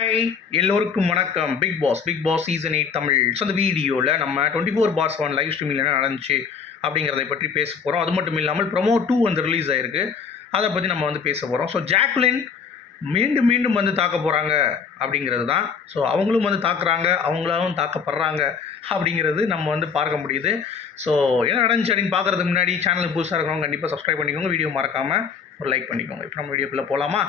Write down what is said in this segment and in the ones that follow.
Hi எல்லோருக்கும் வணக்கம். Bigg Boss Bigg Boss season eight Tamil. So அந்த வீடியோவில் நம்ம twenty four hours on live ஸ்ட்ரீமில் என்ன நடந்துச்சு அப்படிங்கிறத பற்றி பேச போகிறோம் அது மட்டும் இல்லாமல் ப்ரொமோ டூ வந்து ரிலீஸ் ஆயிருக்கு. அதை பற்றி நம்ம வந்து பேச போகிறோம் ஸோ ஜாக்லின் மீண்டும் மீண்டும் வந்து தாக்க போகிறாங்க அப்படிங்கிறது தான். ஸோ அவங்களும் வந்து தாக்குறாங்க அவங்களாலும் தாக்கப்படுறாங்க அப்படிங்கிறது நம்ம வந்து பார்க்க முடியுது. ஸோ என்ன நடந்துச்சு அப்படின்னு பார்க்குறதுக்கு முன்னாடி சேனலுக்கு புதுசாக இருக்கிறவங்க கண்டிப்பாக சப்ஸ்கிரைப் பண்ணிக்கோங்க. வீடியோ மறக்காமல் ஒரு லைக் பண்ணிக்கோங்க. இப்போ நம்ம வீடியோக்குள்ளே போகலாமா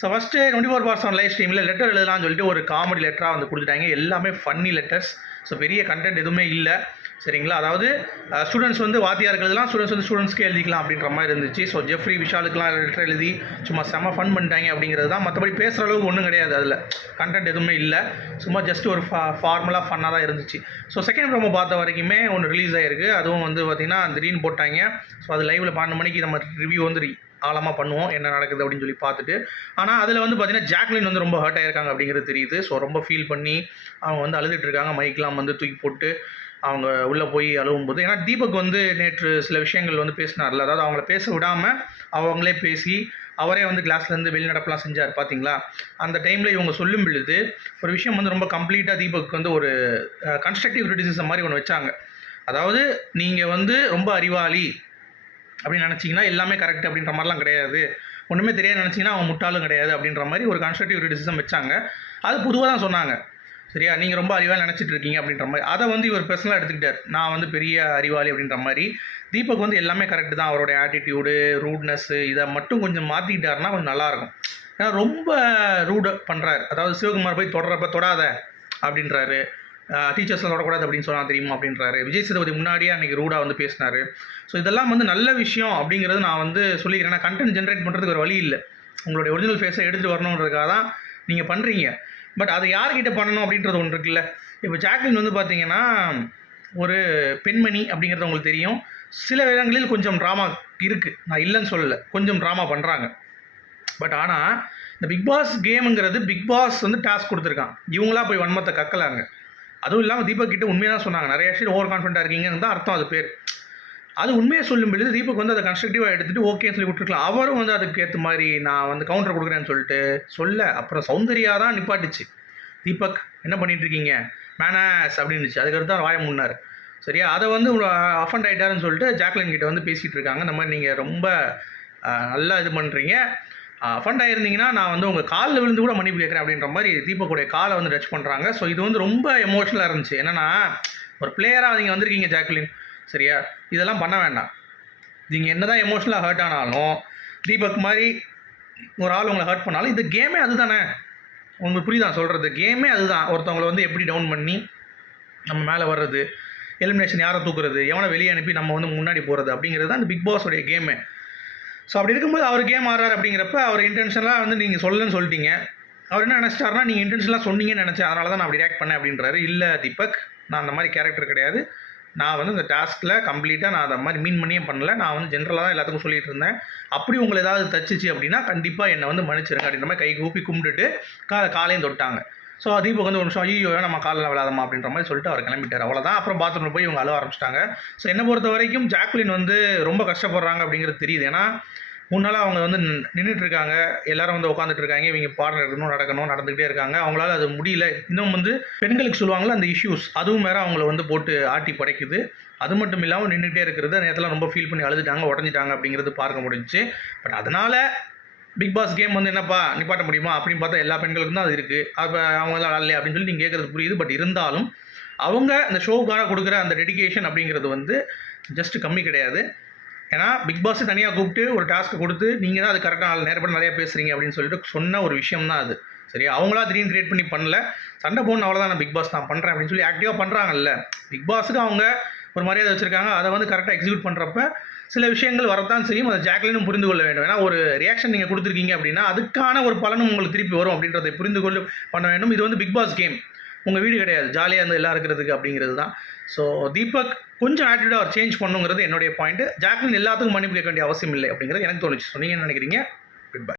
so first twenty four hours on live ஸ்ட்ரீமில் letter எழுதலாம்னு சொல்லிட்டு ஒரு காமெடி லெட்டராக வந்து கொடுத்துட்டாங்க. எல்லாமே ஃபன்னி லெட்டர்ஸ் ஸோ பெரிய கண்டென்ட் எதுவுமே இல்லை. சரிங்களா? அதாவது ஸ்டூடெண்ட்ஸ் வந்து வாத்தியாருக்கு எழுதலாம் ஸ்டூடெண்ட்ஸ் வந்து ஸ்டூடெண்ட்ஸ்க்கு எழுதிக்கலாம் அப்படின்ற மாதிரி இருந்துச்சு. ஸோ ஜெஃப்ரி விஷாலுக்குலாம் லெட்டர் எழுதி சும்மா செம்ம ஃபன் பண்ணிட்டாங்க அப்படிங்கிறது தான். மற்றபடி பேசுகிற அளவுக்கு ஒன்றும் கிடையாது அதில். கண்டென்ட் எதுவுமே இல்லை. சும்மா ஜஸ்ட் ஒரு ஃபா ஃபார்மலாக ஃபன்னாக தான் இருந்துச்சு. ஸோ செகண்ட் ப்ரோமோ பார்த்த வரைக்குமே ஒன்று ரிலீஸ் ஆகிருக்கு அதுவும் வந்து பார்த்திங்கன்னா திடீர்னு போட்டாங்க. ஸோ அது லைவில் பன்னெண்டு மணிக்கு நம்ம ரிவ்யூ வந்து ஆழமாக பண்ணுவோம் என்ன நடக்குது அப்படின்னு சொல்லி பார்த்துட்டு. ஆனால் அதில் வந்து பார்த்தீங்கன்னா ஜாக்லின் வந்து ரொம்ப ஹர்ட் ஆயிருக்காங்க அப்படிங்கிறது தெரியுது. ஸோ ரொம்ப ஃபீல் பண்ணி அவங்க வந்து அழுதுட்டுருக்காங்க மைக்கெலாம் மைக்லாம் வந்து தூக்கி போட்டு அவங்க உள்ளே போய் அழுவும் போது ஏன்னா தீபக் வந்து நேற்று சில விஷயங்கள் வந்து பேசினார்ல. அதாவது அவங்கள பேச விடாமல் அவங்களே பேசி அவரே வந்து கிளாஸ்லேருந்து வெளிநடப்பெலாம் செஞ்சார். பார்த்தீங்களா அந்த டைமில் இவங்க சொல்லும் பொழுது ஒரு விஷயம் வந்து ரொம்ப கம்ப்ளீட்டாக தீபக் வந்து ஒரு கன்ஸ்ட்ரக்டிவ் கிரிட்டிசிசம் மாதிரி ஒன்று வச்சாங்க. அதாவது நீங்கள் வந்து ரொம்ப அறிவாளி. அப்படின்னு நினச்சிங்கன்னா எல்லாமே கரெக்ட் அப்படின்ற மாதிரிலாம் கிடையாது. ஒன்றுமே தெரியாது நினச்சிங்கன்னா அவங்க முட்டாளும் கிடையாது அப்படின்ற மாதிரி ஒரு கன்ஸ்ட்ரக்டிவ் கிரிட்டிசிசம் வச்சாங்க. அது பொதுவாக தான் சொன்னாங்க. சரியா? நீங்கள் ரொம்ப அறிவாளி நினச்சிட்டு இருக்கீங்க அப்படின்ற மாதிரி. அதை வந்து இவர் பர்சனலாக எடுத்துக்கிட்டார். நான் வந்து பெரிய அறிவாளி அப்படின்ற மாதிரி. தீபக் வந்து எல்லாமே கரெக்டு தான். அவரோட ஆட்டிடியூடு ரூட்னஸ்ஸு இதை மட்டும் கொஞ்சம் மாற்றிக்கிட்டாருன்னா கொஞ்சம் நல்லாயிருக்கும். ஏன்னா ரொம்ப ரூடு பண்ணுறாரு அதாவது சிவகுமார் போய் தொடரப்ப தொடாத அப்படின்றாரு. டீச்சர்ஸ்லாம் தொடக்கூடாது அப்படின்னு சொன்னால் தெரியுமா அப்படின்றாரு. விஜய் சேதுபதி முன்னாடியே அன்றைக்கி ரூடாக வந்து பேசினார். ஸோ இதெல்லாம் வந்து நல்ல விஷயம் அப்படிங்கிறது நான் வந்து சொல்லிக்கிறேன். ஏன்னா கண்டென்ட் ஜென்ரேட் பண்ணுறதுக்கு ஒரு வழி இல்லை. உங்களுடைய ஒரிஜினல் ஃபேஸை எடுத்துகிட்டு வரணுன்றதுக்காக தான் நீங்கள் பண்ணுறீங்க பட் அதை யார்கிட்ட பண்ணணும் அப்படின்றது ஒன்று இருக்குல்ல. இப்போ ஜாக்லின் வந்து பார்த்தீங்கன்னா ஒரு பெண்மணி அப்படிங்கிறது உங்களுக்கு தெரியும். சில இடங்களில் கொஞ்சம் ட்ராமா இருக்குது நான் இல்லைன்னு சொல்லலை. கொஞ்சம் ட்ராமா பண்ணுறாங்க பட் ஆனால் இந்த பிக் பாஸ் கேமுங்கிறது பிக் பாஸ் வந்து டாஸ்க் கொடுத்துருக்கான். இவங்களா போய் வன்மத்தை கக்கலாங்க. அதுவும் இல்லாமல் தீபக் கிட்ட உண்மையாக தான் சொன்னாங்க. நிறைய விஷயம் ஓவர் கான்ஃபிடண்ட்டாக இருக்கீங்கன்னு தான் அர்த்தம் அது பேர். அது உண்மையை சொல்லும் பொழுது தீபக் வந்து அதை கன்ஸ்ட்ரக்டிவாக எடுத்துகிட்டு ஓகேன்னு சொல்லி விட்டுருக்கலாம். அவரும் வந்து அதுக்கு ஏற்ற மாதிரி நான் வந்து கவுண்டர் கொடுக்குறேன்னு சொல்லிட்டு சொல்ல அப்புறம் சௌந்தர்யா தான் நிப்பாட்டுச்சு. தீபக் என்ன பண்ணிட்டு இருக்கீங்க? மேனஸ் அப்படின்னுச்சு. அதுக்கடுத்து தான் வாய முன்னார் சரியா? அதை வந்து அஃபண்ட் ஆகிட்டாருன்னு சொல்லிட்டு ஜாக்லின் கிட்ட வந்து பேசிகிட்டு இருக்காங்க. இந்த மாதிரி நீங்கள் ரொம்ப நல்லா இது பண்ணுறீங்க அஃபண்ட் ஆயிருந்தீங்கன்னா நான் வந்து உங்கள் காலில் விழுந்து கூட மன்னிப்பு கேட்குறேன் அப்படின்ற மாதிரி தீபக்குடைய காலை வந்து டச் பண்ணுறாங்க ஸோ இது வந்து ரொம்ப எமோஷனலாக இருந்துச்சு. என்னன்னா ஒரு பிளேயராக நீங்கள் வந்திருக்கீங்க ஜாக்லின். சரியா? இதெல்லாம் பண்ண வேண்டாம். நீங்கள் என்ன தான் எமோஷனலாக ஹர்ட் ஆனாலும் தீபக் மாதிரி ஒரு ஆள் உங்களை ஹர்ட் பண்ணாலும் இந்த கேமே அதுதானே? உங்களுக்கு புரியுதான் சொல்கிறது கேமே அதுதான். ஒருத்தவங்களை வந்து எப்படி டவுன் பண்ணி நம்ம மேலே வர்றது எலிமினேஷன் யாரை தூக்குறது எவனை வெளியே அனுப்பி நம்ம வந்து முன்னாடி போகிறது அப்படிங்கிறது தான் அந்த பிக் பாஸோடைய கேமு ஸோ அப்படி இருக்கும்போது அவர் கேம் ஆடுறாரு அப்படிங்கிறப்ப அவர் இன்டென்ஷனாக வந்து நீங்கள் சொல்லுன்னு சொல்லிட்டீங்க. அவர் என்ன நினச்சிட்டாருன்னா நீங்கள் இன்டென்ஷனாக சொன்னீங்கன்னு நினச்சேன். அதனால தான் நான் அப்படி ரியாக்ட் பண்ணேன் அப்படின்றாரு. இல்லை தீபக் நான் அந்த மாதிரி கேரக்டர் கிடையாது. நான் வந்து இந்த டாஸ்கில் கம்ப்ளீட்டாக நான் அதை மாதிரி மீன் பண்ணியே பண்ணல. நான் வந்து ஜென்ரலாக தான் எல்லாத்துக்கும் சொல்லிட்டு இருந்தேன். அப்படி உங்களை ஏதாவது தச்சிச்சு அப்படின்னா கண்டிப்பாக என்னை வந்து மன்னிச்சிருங்க அப்படின்ற மாதிரி கை கூப்பி கும்பிட்டுட்டு கா காலையும் தொட்டாங்க. ஸோ தீபக் வந்து ஒரு நிமிஷம் ஐயோ நம்ம காலில் விளாதமா அப்படின்ற மாதிரி சொல்லிட்டு அவர் கிளம்பிட்டார். அவ்வளோதான் அப்புறம் பாத்ரூமில் போய் இவங்க அழுவ ஆரம்பிச்சிட்டாங்க. ஸோ என்னை பொறுத்த வரைக்கும் ஜாக்லின் வந்து ரொம்ப கஷ்டப்படுறாங்க அப்படிங்கிறது தெரியுது. ஏன்னா முன்னால் அவங்க வந்து நின்றுட்டு இருக்காங்க. எல்லாரும் வந்து உட்காந்துட்டு இருக்காங்க. இவங்க பாடம் நடக்கணும் நடக்கணும் நடந்துக்கிட்டே இருக்காங்க. அவங்களால அது முடியல. இன்னும் வந்து பெண்களுக்கு சொல்லுவாங்களோ அந்த இஷ்யூஸ் அதுவும் வேற அவங்கள வந்து போட்டு ஆட்டி படைக்குது. அது மட்டும் இல்லாமல் நின்றுகிட்டே இருக்கிறது. நேரத்தில் ரொம்ப ஃபீல் பண்ணி அழுதுட்டாங்க உடஞ்சிட்டாங்க அப்படிங்கிறது பார்க்க முடிஞ்சுச்சு. பட் அதனால் பிக் பாஸ் கேம் வந்து என்னப்பா நிப்பாட்ட முடியுமா? அப்படின்னு பார்த்தா எல்லா பெண்களுக்கும் தான் அது இருக்குது அப்போ அவங்க தான் விளாட்லையே அப்படின்னு சொல்லி நீங்கள் கேட்குறது புரியுது. பட் இருந்தாலும் அவங்க இந்த ஷோவுக்காக கொடுக்குற அந்த டெடிகேஷன் அப்படிங்கிறது வந்து ஜஸ்ட் கம்மி கிடையாது. ஏன்னா பிக் பாஸ் தனியாக கூப்பிட்டு ஒரு டாஸ்க்கு கொடுத்து நீங்கள் தான் அது கரெக்டாக நேரப்பட நிறையா பேசுகிறீங்க அப்படின்னு சொல்லிட்டு சொன்ன ஒரு விஷயம் தான் அது. சரி அவங்களா திடீர்னு கிரியேட் பண்ணி பண்ணல. சண்டை போடணும் அவ்வளோதான் நான் பிக் பாஸ் நான் பண்ணுறேன் அப்படின்னு சொல்லி ஆக்டிவாக பண்ணுறாங்கல்ல பிக் பாஸுக்கு அவங்க ஒரு மரியாதை வச்சுருக்காங்க. அதை வந்து கரெக்டாக எக்ஸிக்யூட் பண்ணுறப்ப சில விஷயங்கள் வரத்தான் செய்யும். அதை ஜாக்லினும் புரிந்து கொள்ள வேண்டும். ஏன்னா ஒரு ரியாக்ஷன் நீங்கள் கொடுத்துருக்கீங்க அப்படின்னா அதுக்கான ஒரு பலனும் உங்களுக்கு திருப்பி வரும் அப்படின்றதை புரிந்து கொள்ள பண்ண வேண்டும். இது வந்து பிக் பாஸ் கேம் உங்கள் வீடு கிடையாது. ஜாலியாக இருந்து எல்லாம் இருக்கிறதுக்கு அப்படிங்கிறது தான். ஸோ தீபக் கொஞ்சம் ஆட்டிடியூட் அவர் சேஞ்ச் பண்ணுங்கிறது என்னுடைய பாயிண்ட் ஜாக்லின் எல்லாத்துக்கும் மன்னிப்பு கேட்க வேண்டிய அவசியம் இல்லை அப்படிங்கிறது எனக்கு தோணுச்சு. ஸோ நீங்கள் என்ன நினைக்கிறீங்க? Good bye